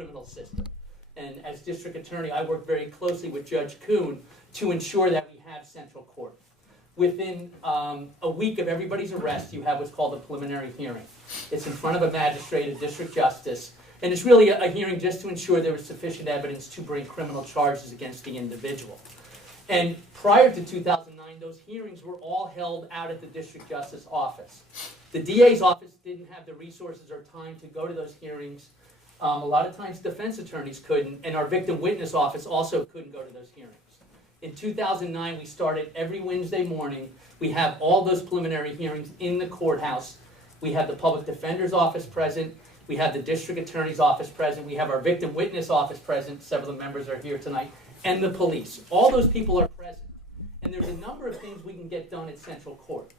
criminal system. And as district attorney, I work very closely with Judge Kuhn to ensure that we have central court. Within a week of everybody's arrest, you have what's called a preliminary hearing. It's in front of a magistrate, a district justice, and it's really a hearing just to ensure there was sufficient evidence to bring criminal charges against the individual. And prior to 2009, those hearings were all held out at the district justice office. The DA's office didn't have the resources or time to go to those hearings. A lot of times defense attorneys couldn't, and our victim witness office also couldn't go to those hearings. In 2009, we started every Wednesday morning. We have all those preliminary hearings in the courthouse. We have the public defender's office present. We have the district attorney's office present. We have our victim witness office present. Several of the members are here tonight. And the police. All those people are present. And there's a number of things we can get done at Central Court.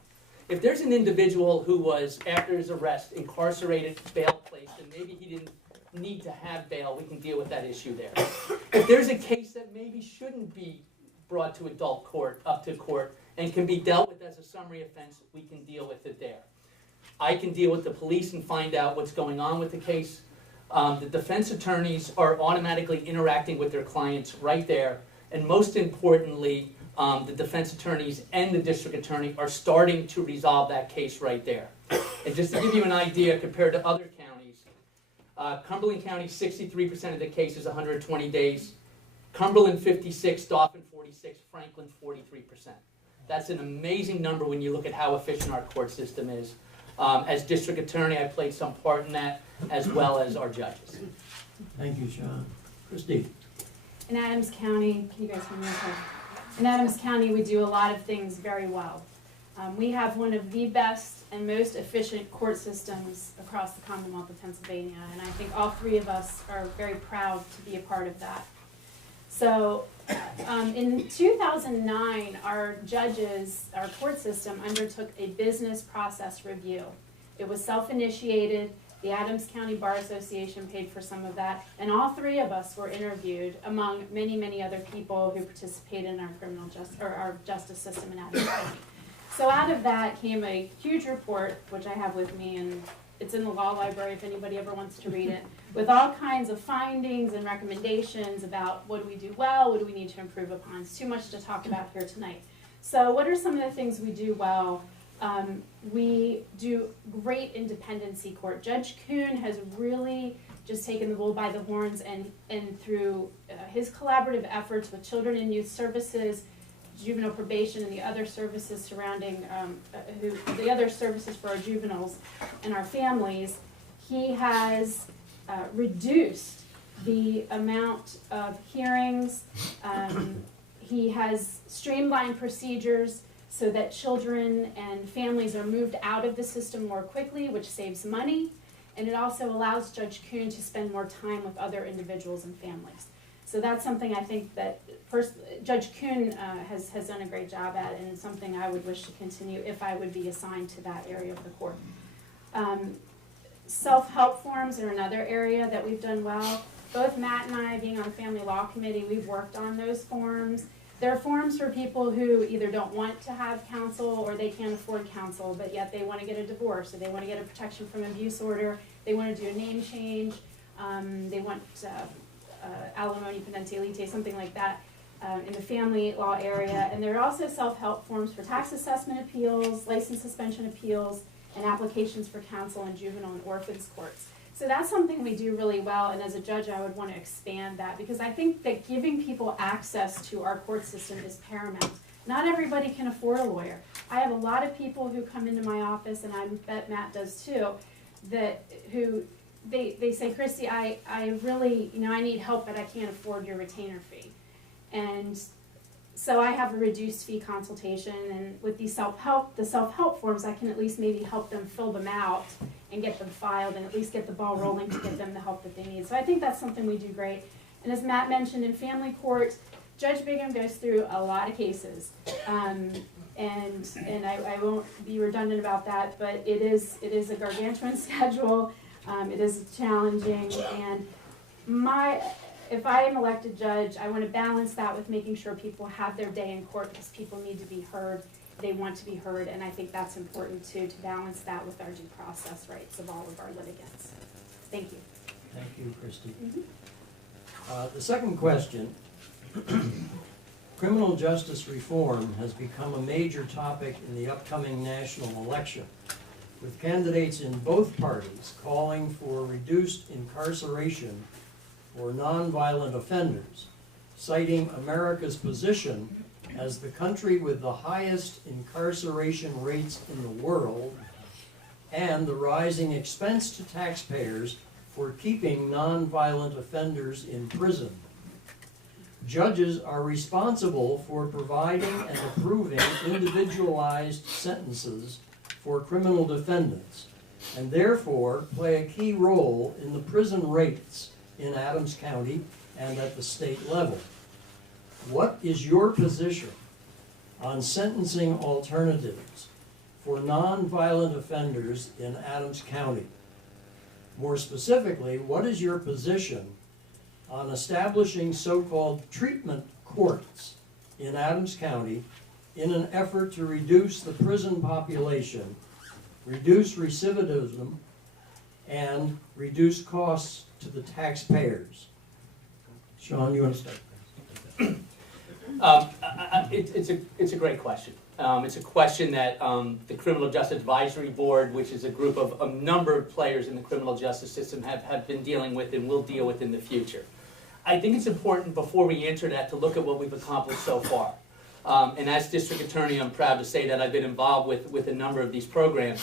If there's an individual who was, after his arrest, incarcerated, bail placed, and maybe he didn't need to have bail, we can deal with that issue there. If there's a case that maybe shouldn't be brought to adult court, up to court, and can be dealt with as a summary offense, we can deal with it there. I can deal with the police and find out what's going on with the case. The defense attorneys are automatically interacting with their clients right there. And most importantly, the defense attorneys and the district attorney are starting to resolve that case right there. And just to give you an idea, compared to other counties, Cumberland County, 63% of the cases, 120 days. Cumberland, 56, Dauphin, 46, Franklin, 43%. That's an amazing number when you look at how efficient our court system is. As district attorney, I played some part in that, as well as our judges. Thank you, Sean. Christy. In Adams County, can you guys hear me okay? In Adams County, we do a lot of things very well. We have one of the best and most efficient court systems across the Commonwealth of Pennsylvania, and I think all three of us are very proud to be a part of that. So in 2009, our judges, our court system undertook a business process review. It was self-initiated. The Adams County Bar Association paid for some of that, and all three of us were interviewed among many, many other people who participate in our criminal justice or our justice system in Adams County. So out of that came a huge report, which I have with me, and it's in the law library if anybody ever wants to read it, with all kinds of findings and recommendations about what do we do well, what do we need to improve upon. It's too much to talk about here tonight. So what are some of the things we do well? We do great independency court. Judge Kuhn has really just taken the bull by the horns, and through his collaborative efforts with Children and Youth Services, juvenile probation, and the other services surrounding, the other services for our juveniles and our families, he has reduced the amount of hearings. He has streamlined procedures so that children and families are moved out of the system more quickly, which saves money, and it also allows Judge Kuhn to spend more time with other individuals and families. So that's something I think that Judge Kuhn has done a great job at, and it's something I would wish to continue if I would be assigned to that area of the court. Self-help forms are another area that we've done well. Both Matt and I, being on the Family Law Committee, we've worked on those forms. They're forms for people who either don't want to have counsel or they can't afford counsel, but yet they want to get a divorce, or they want to get a protection from abuse order, they want to do a name change, they want alimony potentialite, something like that in the family law area. And there are also self-help forms for tax assessment appeals, license suspension appeals, and applications for counsel in juvenile and orphans courts. So that's something we do really well, and as a judge I would want to expand that, because I think that giving people access to our court system is paramount. Not everybody can afford a lawyer. I have a lot of people who come into my office, and I bet Matt does too, they say, Christy, I really, I need help, but I can't afford your retainer fee. And so I have a reduced fee consultation, and with the self-help forms, I can at least maybe help them fill them out and get them filed and at least get the ball rolling to get them the help that they need. So I think that's something we do great. And as Matt mentioned, in family court, Judge Bigham goes through a lot of cases. And I won't be redundant about that, but it is a gargantuan schedule. It is challenging, and if I am elected judge, I want to balance that with making sure people have their day in court, because people need to be heard. They want to be heard, and I think that's important too, to balance that with our due process rights of all of our litigants. Thank you. Thank you, Christy. The second question, criminal justice reform has become a major topic in the upcoming national election, with candidates in both parties calling for reduced incarceration for nonviolent offenders, citing America's position as the country with the highest incarceration rates in the world and the rising expense to taxpayers for keeping nonviolent offenders in prison. Judges are responsible for providing and approving individualized sentences for criminal defendants, and therefore play a key role in the prison rates in Adams County and at the state level. What is your position on sentencing alternatives for nonviolent offenders in Adams County? More specifically, what is your position on establishing so-called treatment courts in Adams County in an effort to reduce the prison population, reduce recidivism, and reduce costs to the taxpayers? Sean, you want to start? It's a great question. It's a question that the Criminal Justice Advisory Board, which is a group of a number of players in the criminal justice system, have been dealing with and will deal with in the future. I think it's important, before we answer that, to look at what we've accomplished so far. And as District Attorney, I'm proud to say that I've been involved with a number of these programs.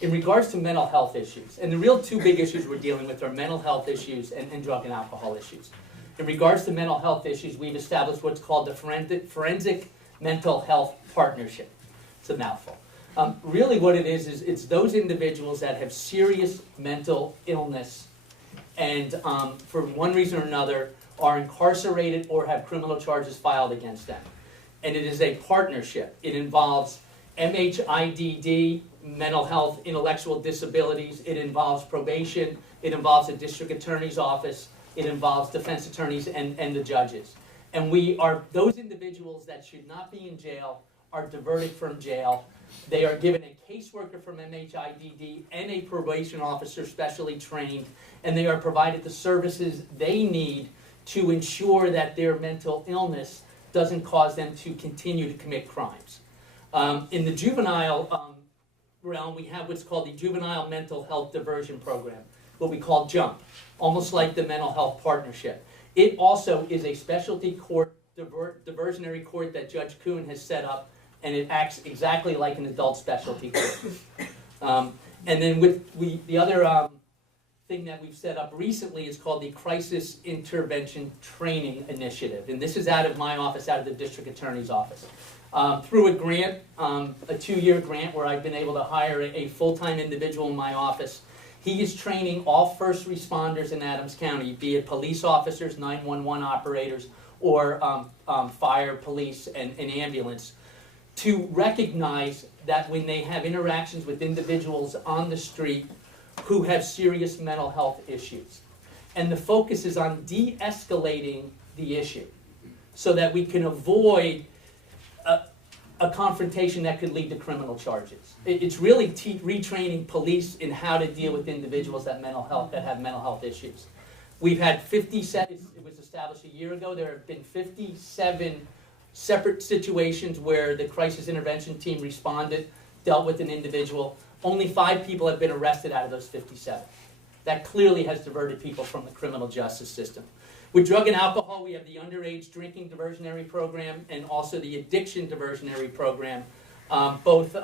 In regards to mental health issues, and the real two big issues we're dealing with are mental health issues and drug and alcohol issues. In regards to mental health issues, we've established what's called the Forensic Mental Health Partnership. It's a mouthful. Really what it is it's those individuals that have serious mental illness and for one reason or another are incarcerated or have criminal charges filed against them. And it is a partnership. It involves MHIDD, mental health, intellectual disabilities. It involves probation. It involves a district attorney's office. It involves defense attorneys and the judges. And those individuals that should not be in jail are diverted from jail. They are given a caseworker from MHIDD and a probation officer specially trained, and they are provided the services they need to ensure that their mental illness doesn't cause them to continue to commit crimes. In the juvenile realm, we have what's called the Juvenile Mental Health Diversion Program, what we call JUMP, almost like the Mental Health Partnership. It also is a specialty court, diversionary court that Judge Kuhn has set up, and it acts exactly like an adult specialty court. And then the other thing that we've set up recently is called the Crisis Intervention Training Initiative. And this is out of my office, out of the District Attorney's office. Through a grant, a 2-year grant where I've been able to hire a full-time individual in my office. He is training all first responders in Adams County, be it police officers, 911 operators, or fire, police, and ambulance, to recognize that when they have interactions with individuals on the street who have serious mental health issues. And the focus is on de-escalating the issue so that we can avoid a confrontation that could lead to criminal charges. It's really retraining police in how to deal with individuals that have mental health issues. We've had 57, it was established a year ago, there have been 57 separate situations where the crisis intervention team responded, dealt with an individual. Only 5 people have been arrested out of those 57. That clearly has diverted people from the criminal justice system. With drug and alcohol, we have the underage drinking diversionary program and also the addiction diversionary program, both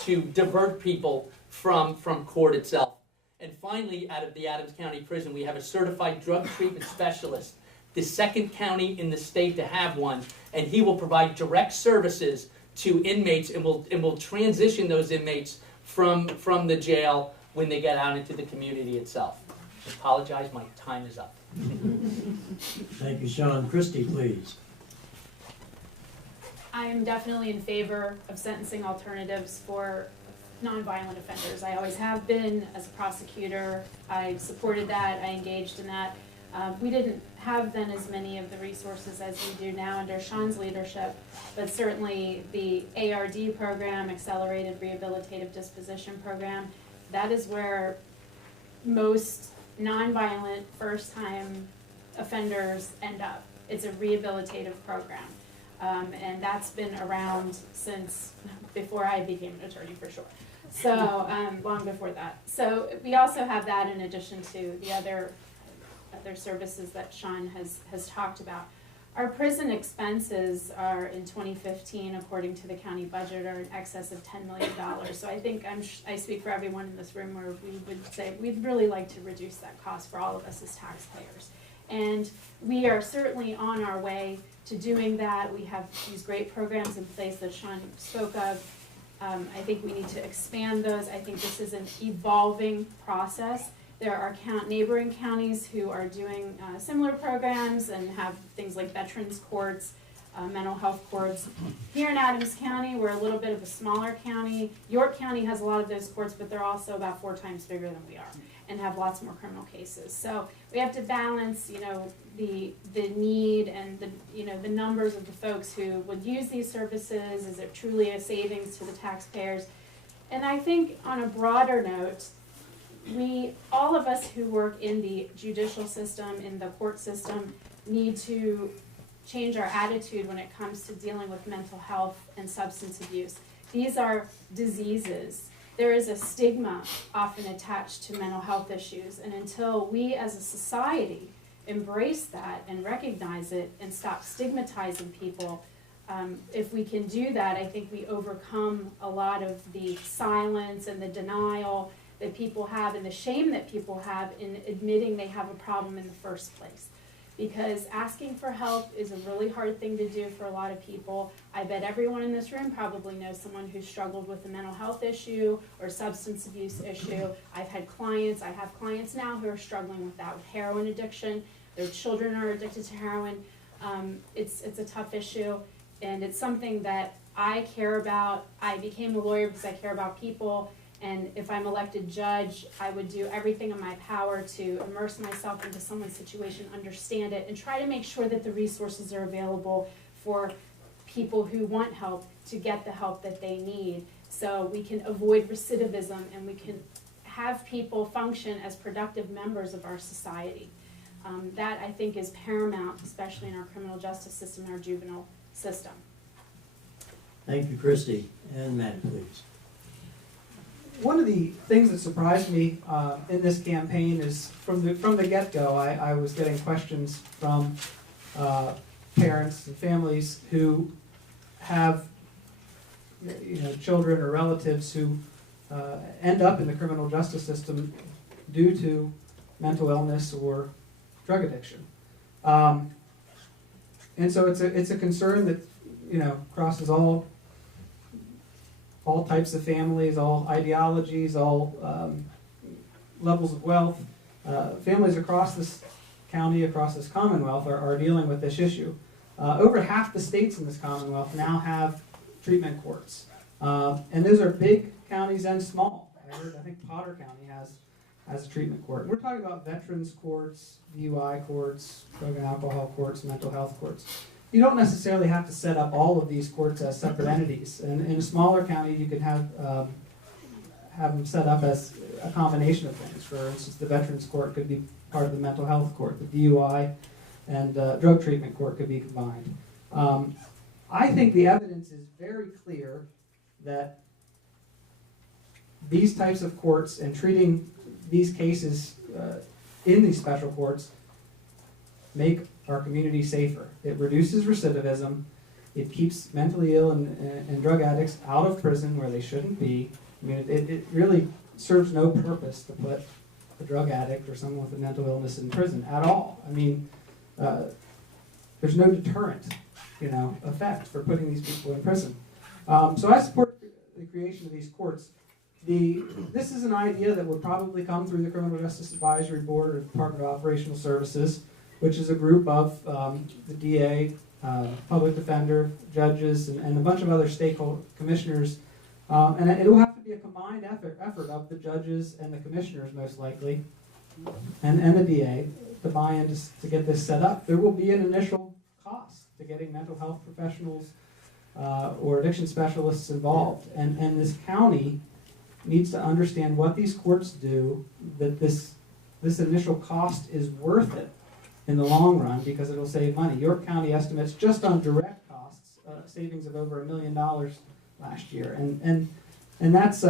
to divert people from court itself. And finally, out of the Adams County Prison, we have a certified drug treatment specialist, the second county in the state to have one, and he will provide direct services to inmates and will transition those inmates from the jail when they get out into the community itself. I apologize, my time is up. Thank you, Sean. Christy, please. I am definitely in favor of sentencing alternatives for nonviolent offenders. I always have been as a prosecutor. I supported that. I engaged in that. We didn't have then as many of the resources as we do now under Sean's leadership, but certainly the ARD program, Accelerated Rehabilitative Disposition Program, that is where most nonviolent first-time offenders end up. It's a rehabilitative program. And that's been around since before I became an attorney, for sure. So, long before that. So we also have that in addition to the other services that Sean has talked about. Our prison expenses are in 2015, according to the county budget, are in excess of $10 million. So I think I speak for everyone in this room where we would say we'd really like to reduce that cost for all of us as taxpayers. And we are certainly on our way to doing that. We have these great programs in place that Sean spoke of. I think we need to expand those. I think this is an evolving process. There are neighboring counties who are doing similar programs and have things like veterans courts, mental health courts. Here in Adams County, we're a little bit of a smaller county. York County has a lot of those courts, but they're also about 4 times bigger than we are and have lots more criminal cases. So we have to balance, the need and the numbers of the folks who would use these services. Is it truly a savings to the taxpayers? And I think on a broader note, all of us who work in the judicial system, in the court system, need to change our attitude when it comes to dealing with mental health and substance abuse. These are diseases. There is a stigma often attached to mental health issues, and until we as a society embrace that and recognize it and stop stigmatizing people, if we can do that, I think we overcome a lot of the silence and the denial that people have and the shame that people have in admitting they have a problem in the first place. Because asking for help is a really hard thing to do for a lot of people. I bet everyone in this room probably knows someone who's struggled with a mental health issue or substance abuse issue. I have clients now who are struggling with that, with heroin addiction. Their children are addicted to heroin. It's a tough issue, and it's something that I care about. I became a lawyer because I care about people. And if I'm elected judge, I would do everything in my power to immerse myself into someone's situation, understand it, and try to make sure that the resources are available for people who want help to get the help that they need, so we can avoid recidivism and we can have people function as productive members of our society. That, I think, is paramount, especially in our criminal justice system and our juvenile system. Thank you, Christy. And Matt, please. One of the things that surprised me in this campaign is from the get-go, I was getting questions from parents and families who have children or relatives who end up in the criminal justice system due to mental illness or drug addiction, and so it's a concern that crosses all types of families, all ideologies, all levels of wealth. Families across this county, across this Commonwealth are dealing with this issue. Over half the states in this Commonwealth now have treatment courts. And those are big counties and small. I think Potter County has a treatment court. And we're talking about veterans courts, DUI courts, drug and alcohol courts, mental health courts. You don't necessarily have to set up all of these courts as separate entities. And in a smaller county, you could have them set up as a combination of things. For instance, the Veterans Court could be part of the Mental Health Court. The DUI and Drug Treatment Court could be combined. I think the evidence is very clear that these types of courts and treating these cases in these special courts make our community safer. It reduces recidivism. It keeps mentally ill and drug addicts out of prison where they shouldn't be. I mean, it really serves no purpose to put a drug addict or someone with a mental illness in prison at all. I mean, there's no deterrent, effect for putting these people in prison. So I support the creation of these courts. This is an idea that would probably come through the Criminal Justice Advisory Board or Department of Operational Services, which is a group of the DA, public defender, judges, and a bunch of other stakeholder commissioners. And it will have to be a combined effort of the judges and the commissioners, most likely, and the DA to buy in to get this set up. There will be an initial cost to getting mental health professionals or addiction specialists involved. And this county needs to understand what these courts do, that this this initial cost is worth it in the long run because it'll save money. York County estimates just on direct costs savings of over $1 million last year, and that's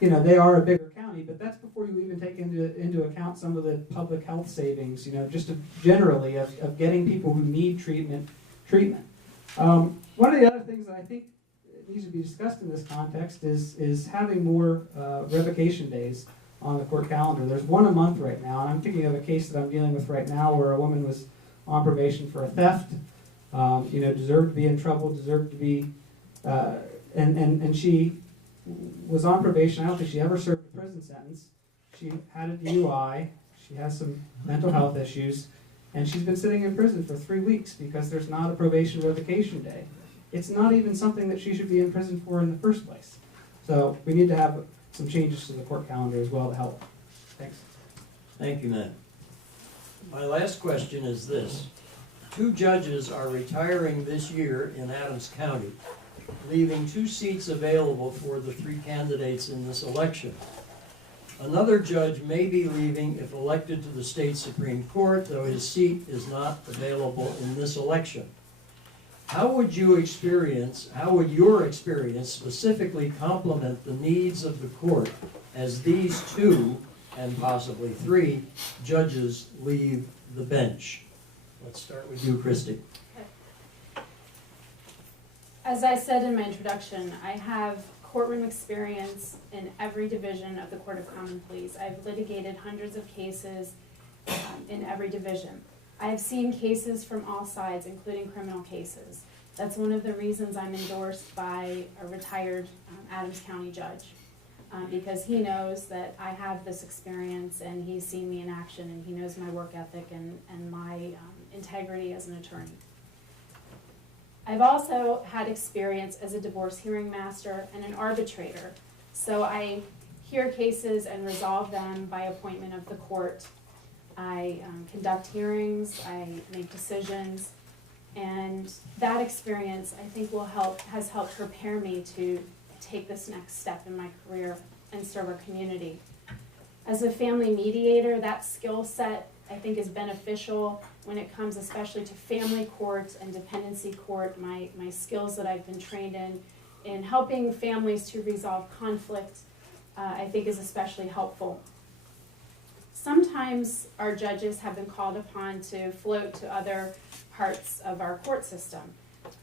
they are a bigger county, but that's before you even take into account some of the public health savings, just generally of getting people who need treatment. One of the other things that I think needs to be discussed in this context is having more revocation days on the court calendar. There's one a month right now, and I'm thinking of a case that I'm dealing with right now where a woman was on probation for a theft, deserved to be in trouble, deserved to be, and she was on probation. I don't think she ever served a prison sentence. She had a DUI, she has some mental health issues, and she's been sitting in prison for 3 weeks because there's not a probation revocation day. It's not even something that she should be in prison for in the first place. So we need to have some changes to the court calendar as well to help. Thanks. Thank you, Matt. My last question is this. 2 judges are retiring this year in Adams County, leaving 2 seats available for the 3 candidates in this election. Another judge may be leaving if elected to the state Supreme Court, though his seat is not available in this election. How would your experience specifically complement the needs of the court as these 2, and possibly 3, judges leave the bench? Let's start with you, Christy. As I said in my introduction, I have courtroom experience in every division of the Court of Common Pleas. I've litigated hundreds of cases in every division. I've seen cases from all sides, including criminal cases. That's one of the reasons I'm endorsed by a retired Adams County judge, because he knows that I have this experience and he's seen me in action and he knows my work ethic and my integrity as an attorney. I've also had experience as a divorce hearing master and an arbitrator. So I hear cases and resolve them by appointment of the court. I conduct hearings, I make decisions, and that experience I think has helped prepare me to take this next step in my career and serve our community. As a family mediator, that skill set I think is beneficial when it comes especially to family court and dependency court. My skills that I've been trained in helping families to resolve conflict I think is especially helpful. Sometimes our judges have been called upon to float to other parts of our court system.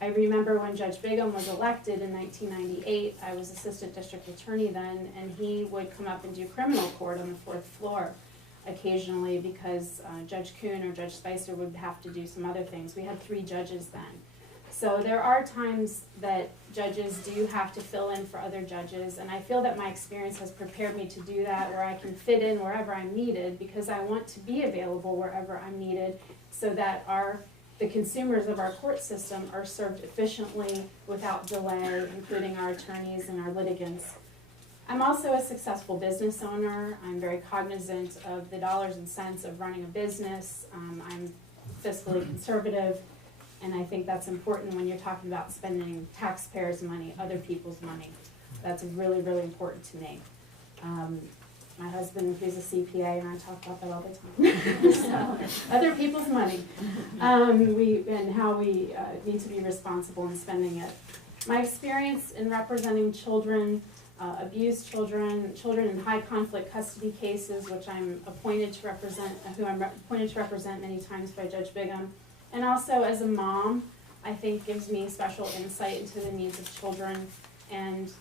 I remember when Judge Bigham was elected in 1998, I was assistant district attorney then, and he would come up and do criminal court on the 4th floor occasionally because Judge Kuhn or Judge Spicer would have to do some other things. We had 3 judges then. So there are times that judges do have to fill in for other judges, and I feel that my experience has prepared me to do that, where I can fit in wherever I'm needed because I want to be available wherever I'm needed so that the consumers of our court system are served efficiently without delay, including our attorneys and our litigants. I'm also a successful business owner. I'm very cognizant of the dollars and cents of running a business. I'm fiscally conservative, and I think that's important when you're talking about spending taxpayers' money, other people's money. That's really, really important to me. My husband, who's a CPA, and I talk about that all the time. So, other people's money, and how we need to be responsible in spending it. My experience in representing children, abused children, children in high conflict custody cases, which I'm appointed to represent, appointed to represent many times by Judge Bigham, and also as a mom, I think gives me special insight into the needs of children and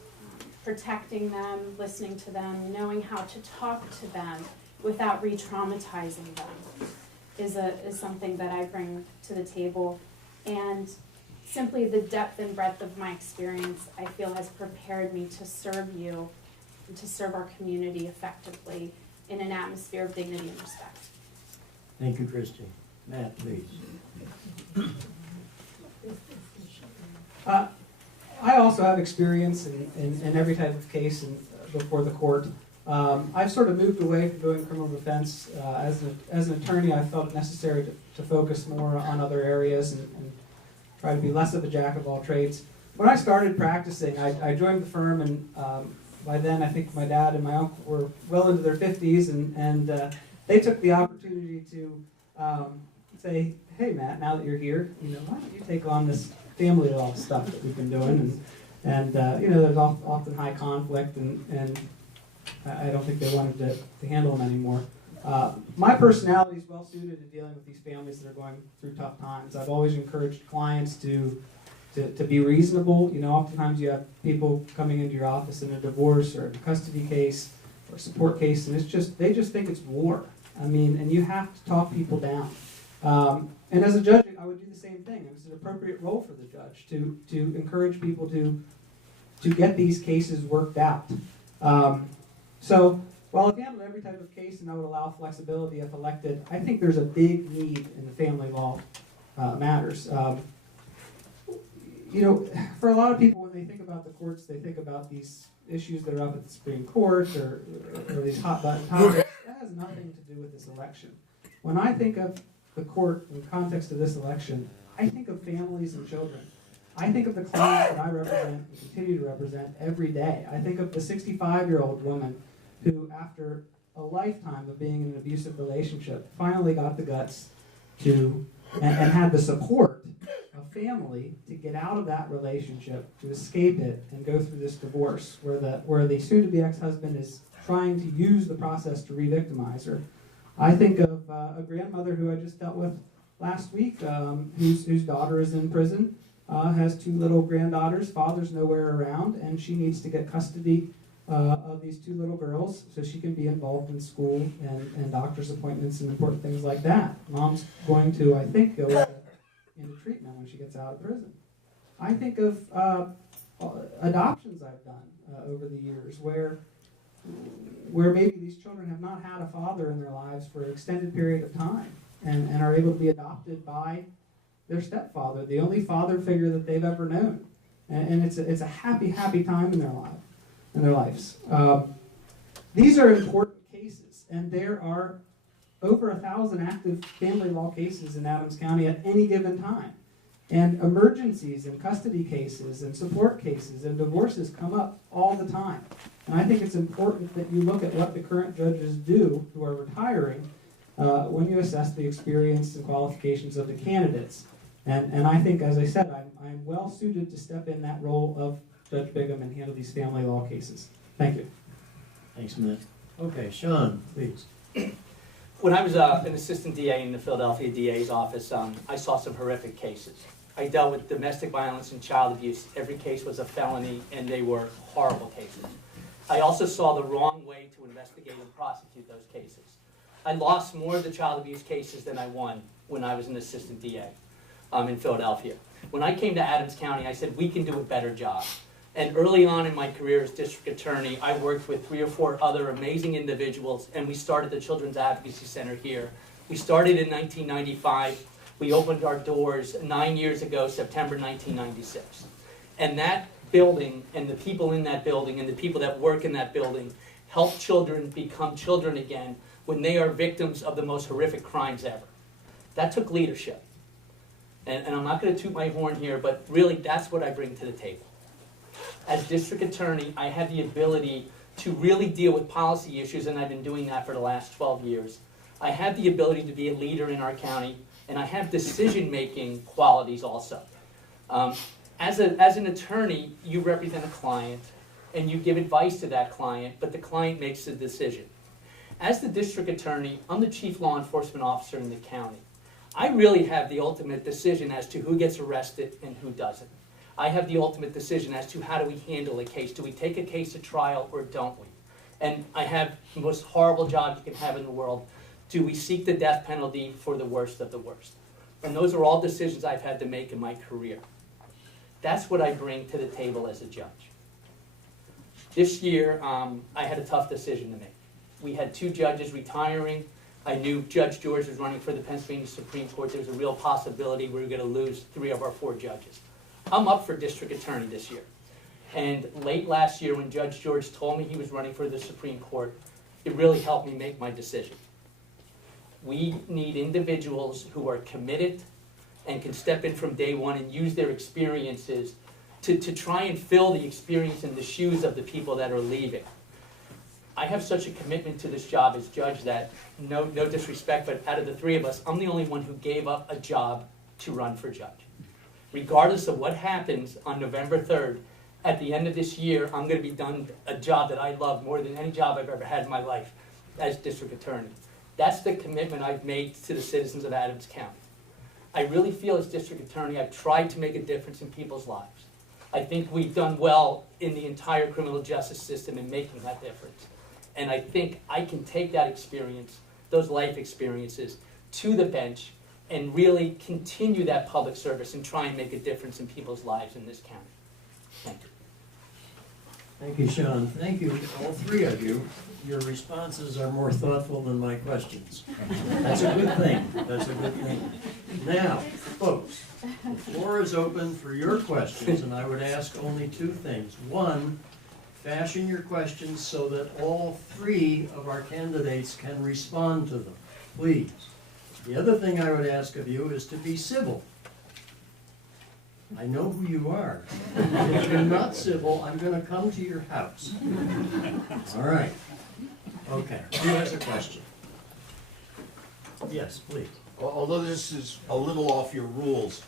protecting them, listening to them, knowing how to talk to them without re-traumatizing them is something that I bring to the table. And simply the depth and breadth of my experience, I feel, has prepared me to serve you and to serve our community effectively in an atmosphere of dignity and respect. Thank you, Christy. Matt, please. I also have experience in every type of case before the court. I've sort of moved away from doing criminal defense. As an attorney, I felt it necessary to focus more on other areas and try to be less of a jack of all trades. When I started practicing, I joined the firm, and by then I think my dad and my uncle were well into their 50s, and they took the opportunity to say, hey Matt, now that you're here, why don't you take on this family law stuff that we've been doing, and there's often high conflict, and I don't think they wanted to handle them anymore. My personality is well suited to dealing with these families that are going through tough times. I've always encouraged clients to be reasonable. Oftentimes you have people coming into your office in a divorce or a custody case or a support case, and they just think it's war. And you have to talk people down. And as a judge, I would do the same thing. It's an appropriate role for the judge to encourage people to get these cases worked out. So while I've handled every type of case and I would allow flexibility if elected, I think there's a big need in the family law matters. For a lot of people, when they think about the courts, they think about these issues that are up at the Supreme Court or these hot button topics. That has nothing to do with this election. When I think of the court in the context of this election, I think of families and children. I think of the clients that I represent and continue to represent every day. I think of the 65-year-old woman who, after a lifetime of being in an abusive relationship, finally got the guts to and had the support of family to get out of that relationship, to escape it, and go through this divorce, where the soon-to-be ex-husband is trying to use the process to re-victimize her. I think of a grandmother who I just dealt with last week, whose daughter is in prison, has 2 little granddaughters, father's nowhere around, and she needs to get custody of these 2 little girls so she can be involved in school and doctor's appointments and important things like that. Mom's going to, I think, go into treatment when she gets out of prison. I think of adoptions I've done over the years where maybe these children have not had a father in their lives for an extended period of time and are able to be adopted by their stepfather, the only father figure that they've ever known. And it's a happy time in their lives. These are important cases, and there are over 1,000 active family law cases in Adams County at any given time. And emergencies and custody cases and support cases and divorces come up all the time. And I think it's important that you look at what the current judges do who are retiring when you assess the experience and qualifications of the candidates. And I think, as I said, I'm well suited to step in that role of Judge Bigham and handle these family law cases. Thank you. Thanks, Matt. Okay, Sean, please. When I was an assistant DA in the Philadelphia DA's office, I saw some horrific cases. I dealt with domestic violence and child abuse. Every case was a felony, and they were horrible cases. I also saw the wrong way to investigate and prosecute those cases. I lost more of the child abuse cases than I won when I was an assistant DA in Philadelphia. When I came to Adams County, I said, we can do a better job. And early on in my career as district attorney, I worked with 3 or 4 other amazing individuals, and we started the Children's Advocacy Center here. We started in 1995. We opened our doors 9 years ago, September 1996. And that building, and the people in that building, and the people that work in that building, help children become children again when they are victims of the most horrific crimes ever. That took leadership. And I'm not going to toot my horn here, but really that's what I bring to the table. As district attorney, I have the ability to really deal with policy issues, and I've been doing that for the last 12 years. I have the ability to be a leader in our county, and I have decision-making qualities also. As an attorney, you represent a client, and you give advice to that client, but the client makes the decision. As the district attorney, I'm the chief law enforcement officer in the county. I really have the ultimate decision as to who gets arrested and who doesn't. I have the ultimate decision as to how do we handle a case. Do we take a case to trial or don't we? And I have the most horrible job you can have in the world. Do we seek the death penalty for the worst of the worst? And those are all decisions I've had to make in my career. That's what I bring to the table as a judge. This year, I had a tough decision to make. We had 2 judges retiring. I knew Judge George was running for the Pennsylvania Supreme Court. There was a real possibility we were going to lose 3 of our 4 judges. I'm up for district attorney this year. And late last year when Judge George told me he was running for the Supreme Court, it really helped me make my decision. We need individuals who are committed and can step in from day one and use their experiences to try and fill the experience in the shoes of the people that are leaving. I have such a commitment to this job as judge that, no disrespect, but out of the three of us, I'm the only one who gave up a job to run for judge. Regardless of what happens on November 3rd, at the end of this year, I'm going to be done a job that I love more than any job I've ever had in my life as district attorney. That's the commitment I've made to the citizens of Adams County. I really feel as district attorney, I've tried to make a difference in people's lives. I think we've done well in the entire criminal justice system in making that difference. And I think I can take that experience, those life experiences, to the bench and really continue that public service and try and make a difference in people's lives in this county. Thank you. Thank you, Sean. Thank you, all three of you. Your responses are more thoughtful than my questions. That's a good thing. That's a good thing. Now, folks, the floor is open for your questions, and I would ask only two things. One, fashion your questions so that all three of our candidates can respond to them, please. The other thing I would ask of you is to be civil. I know who you are. If you're not civil, I'm going to come to your house. All right. Okay. Who has a question? Yes, please. Although this is a little off your rules,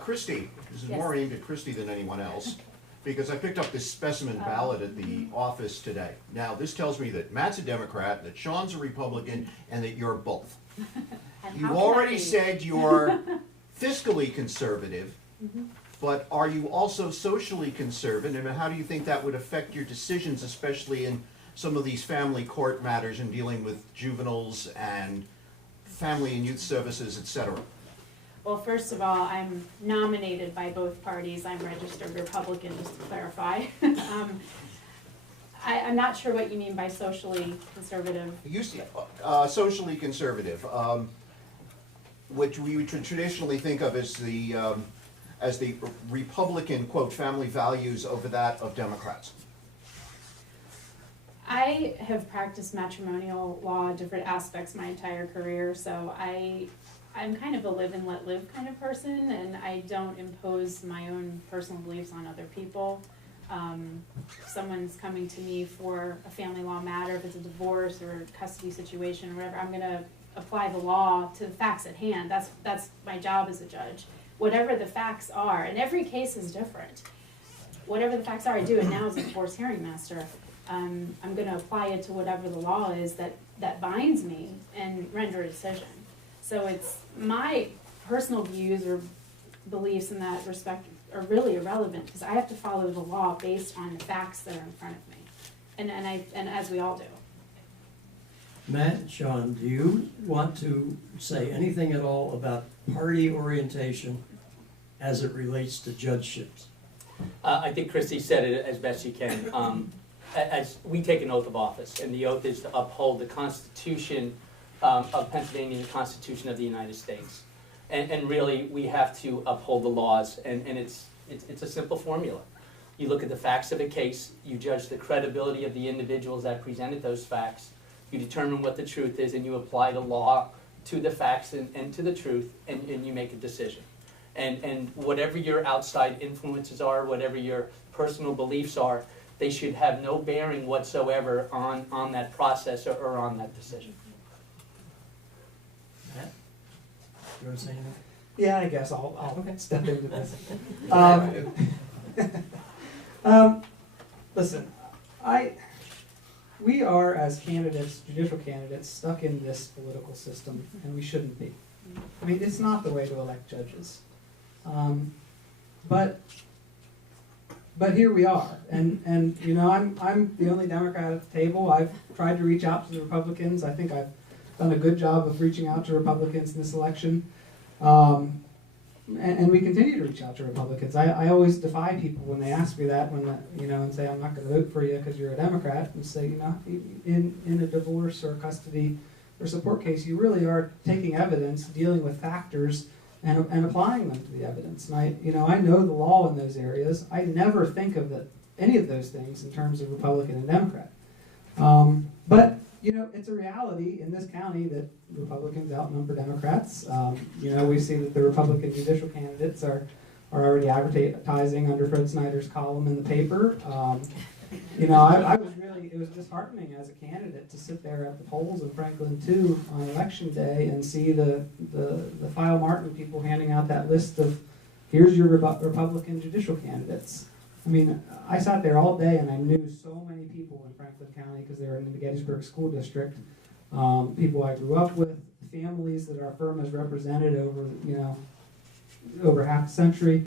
Christie, this is Yes. more aimed at Christie than anyone else, because I picked up this specimen ballot at the office today. Now, this tells me that Matt's a Democrat, that Sean's a Republican, and that you're both. And You how can already that be? said you're fiscally conservative, Mhm. but are you also socially conservative, and how do you think that would affect your decisions, especially in some of these family court matters and dealing with juveniles and family and youth services, et cetera? Well, first of all, I'm nominated by both parties. I'm registered Republican, just to clarify. I'm not sure what you mean by socially conservative. You see, socially conservative, which we would traditionally think of as the Republican, quote, family values over that of Democrats. I have practiced matrimonial law, different aspects my entire career, so I'm kind of a live and let live kind of person, and I don't impose my own personal beliefs on other people. If someone's coming to me for a family law matter, if it's a divorce or custody situation or whatever, I'm gonna apply the law to the facts at hand. That's my job as a judge. Whatever the facts are, and every case is different. Whatever the facts are, I do it now as a divorce hearing master. I'm gonna apply it to whatever the law is that binds me and render a decision. So it's my personal views or beliefs in that respect are really irrelevant because I have to follow the law based on the facts that are in front of me, and as we all do. Matt, Sean, do you want to say anything at all about party orientation as it relates to judgeships? I think Christie said it as best she can. As we take an oath of office, and the oath is to uphold the Constitution of Pennsylvania and the Constitution of the United States. And really, we have to uphold the laws, and it's a simple formula. You look at the facts of a case, you judge the credibility of the individuals that presented those facts, you determine what the truth is, and you apply the law to the facts and to the truth, and you make a decision. And whatever your outside influences are, whatever your personal beliefs are, they should have no bearing whatsoever on that process or on that decision. Matt, you want to say anything? Yeah, I guess I'll step into this. Listen, we are, as candidates, judicial candidates, stuck in this political system, and we shouldn't be. I mean, it's not the way to elect judges. But here we are, and you know, I'm the only Democrat at the table. I've tried to reach out to the Republicans. I think I've done a good job of reaching out to Republicans in this election. And we continue to reach out to Republicans. I always defy people when they ask me that, and say I'm not going to vote for you because you're a Democrat, and say, you know, in a divorce or custody or support case, you really are taking evidence, dealing with factors, and applying them to the evidence. And I know the law in those areas. I never think of any of those things in terms of Republican and Democrat. But you know, it's a reality in this county that Republicans outnumber Democrats. We see that the Republican judicial candidates are already advertising under Fred Snyder's column in the paper. You know, I was really, it was disheartening as a candidate to sit there at the polls in Franklin too on election day and see the File Martin people handing out that list of, here's your Republican judicial candidates. I mean, I sat there all day and I knew so many people in Franklin County because they were in the Gettysburg School District, people I grew up with, families that our firm has represented over, you know, over half a century.